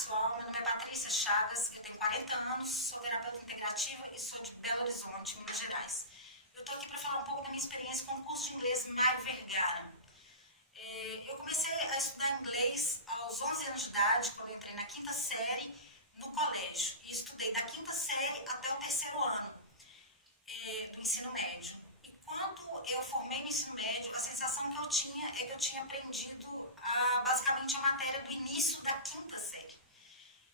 pessoal, meu nome é Patrícia Chagas, eu tenho 40 anos, sou terapeuta integrativa e sou de Belo Horizonte, Minas Gerais. Eu estou aqui para falar um pouco da minha experiência com o curso de inglês Mário Vergara. Eu comecei a estudar inglês aos 11 anos de idade, quando eu entrei na quinta série no colégio. E estudei da quinta série até o terceiro ano do ensino médio. E quando eu formei no ensino médio, a sensação que eu tinha é que eu tinha aprendido basicamente a matéria do início da quinta série.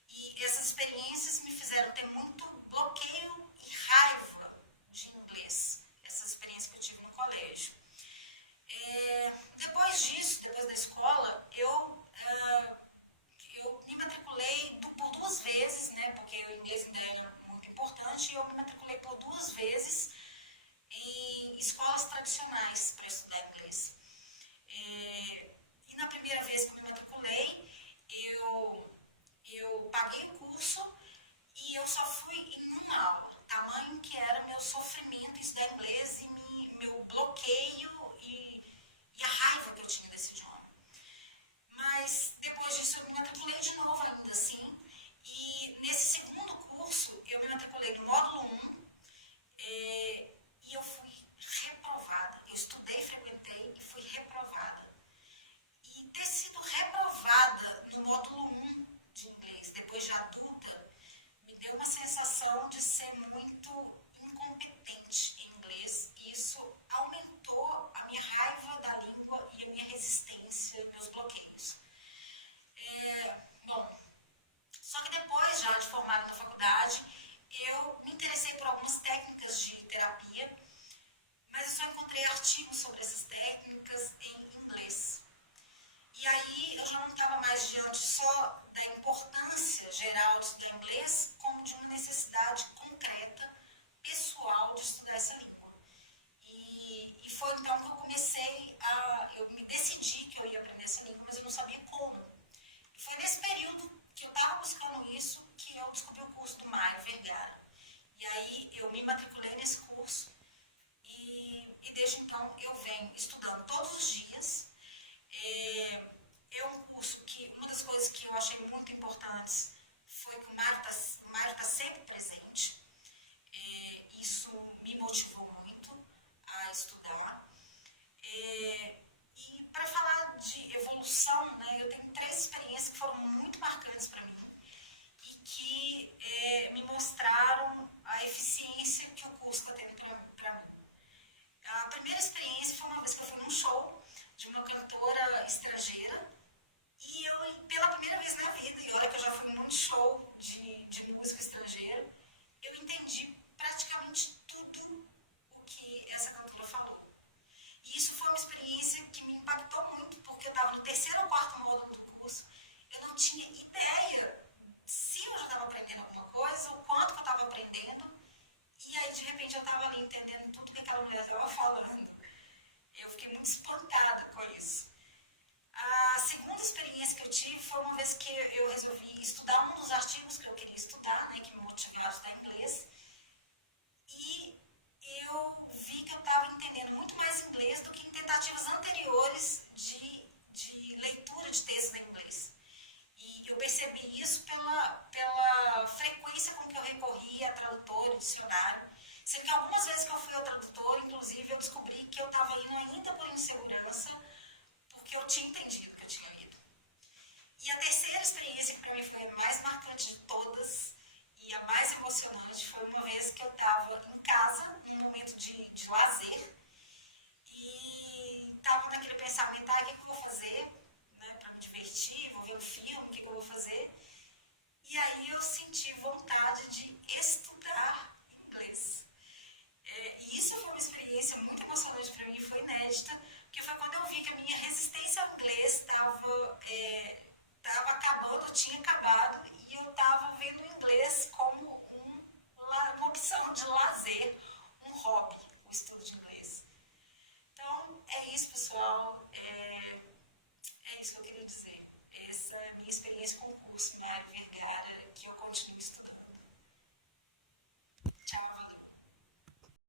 E essas experiências me fizeram ter muito bloqueio e raiva de inglês, essas experiências que eu tive no colégio. Depois disso, depois da escola, eu me matriculei por duas vezes, né, porque o inglês ainda era muito importante, e eu me matriculei por duas vezes em escolas tradicionais para estudar inglês. E na primeira vez que eu me matriculei, eu paguei o curso e eu só fui em uma aula. Tamanho que era meu sofrimento em estudar inglês e meu bloqueio e a raiva que eu tinha desse idioma. Mas depois disso eu me matriculei de novo ainda assim. E nesse segundo curso eu me matriculei no módulo 1 e eu fui reprovada. Eu estudei, frequentei e fui reprovada. E ter sido reprovada no módulo 1 de inglês, depois de adulta, me deu uma sensação de ser muito incompetente em inglês. E isso aumentou a minha raiva da língua e a minha resistência, meus bloqueios. Bom, só que depois, já de formada na faculdade, eu me interessei por algumas técnicas de terapia, mas eu só encontrei artigos sobre essas técnicas em inglês. E aí eu já não estava mais diante só da importância geral de estudar inglês, como de uma necessidade concreta, pessoal, de estudar essa língua. E foi então que eu me decidi que eu ia aprender essa língua, mas eu não sabia como. E foi nesse período que eu estava buscando isso que eu descobri o curso do Mário Vergara. E aí eu me matriculei nesse curso e desde então eu venho estudando todos os dias. É um curso que, uma das coisas que eu achei muito importantes foi que o Mário tá sempre presente. Isso me motivou muito a estudar. E para falar de evolução, né, eu tenho três experiências que foram muito marcantes para mim e que me mostraram a eficiência que o curso está tendo para mim. A primeira experiência foi uma vez que eu fui num show de uma cantora estrangeira e eu, pela primeira vez na vida, e olha que eu já fui em muito show de música estrangeira, eu entendi praticamente tudo o que essa cantora falou. E isso foi uma experiência que me impactou muito, porque eu estava no terceiro ou quarto módulo do curso, eu não tinha ideia se eu já estava aprendendo alguma coisa, o quanto que eu estava aprendendo, e aí de repente eu estava ali entendendo tudo que aquela mulher estava falando. Eu fiquei muito espantada com isso. A segunda experiência que eu tive foi uma vez que eu resolvi estudar um dos artigos que eu queria estudar, né, que me motivaram a estudar inglês. E eu vi que eu estava entendendo muito mais inglês do que em tentativas anteriores de leitura de textos em inglês. E eu percebi isso pela frequência com que eu recorria a tradutor e dicionário. Sendo que algumas vezes que eu fui ao tradutor, inclusive, eu descobri que eu estava indo ainda por insegurança, porque eu tinha entendido que eu tinha ido. E a terceira experiência, que para mim foi a mais marcante de todas e a mais emocionante, foi uma vez que eu estava em casa, num momento de lazer, e estava naquele pensamento, o que eu vou fazer, né, para me divertir, vou ver um filme, o que eu vou fazer? E aí eu senti vontade de estudar inglês. E isso foi uma experiência muito emocionante para mim, foi inédita, porque foi quando eu vi que a minha resistência ao inglês estava acabando, tinha acabado, e eu estava vendo o inglês como uma opção de lazer, um hobby, o estudo de inglês. Então, é isso, pessoal. É isso que eu queria dizer. Essa é a minha experiência com o curso Mário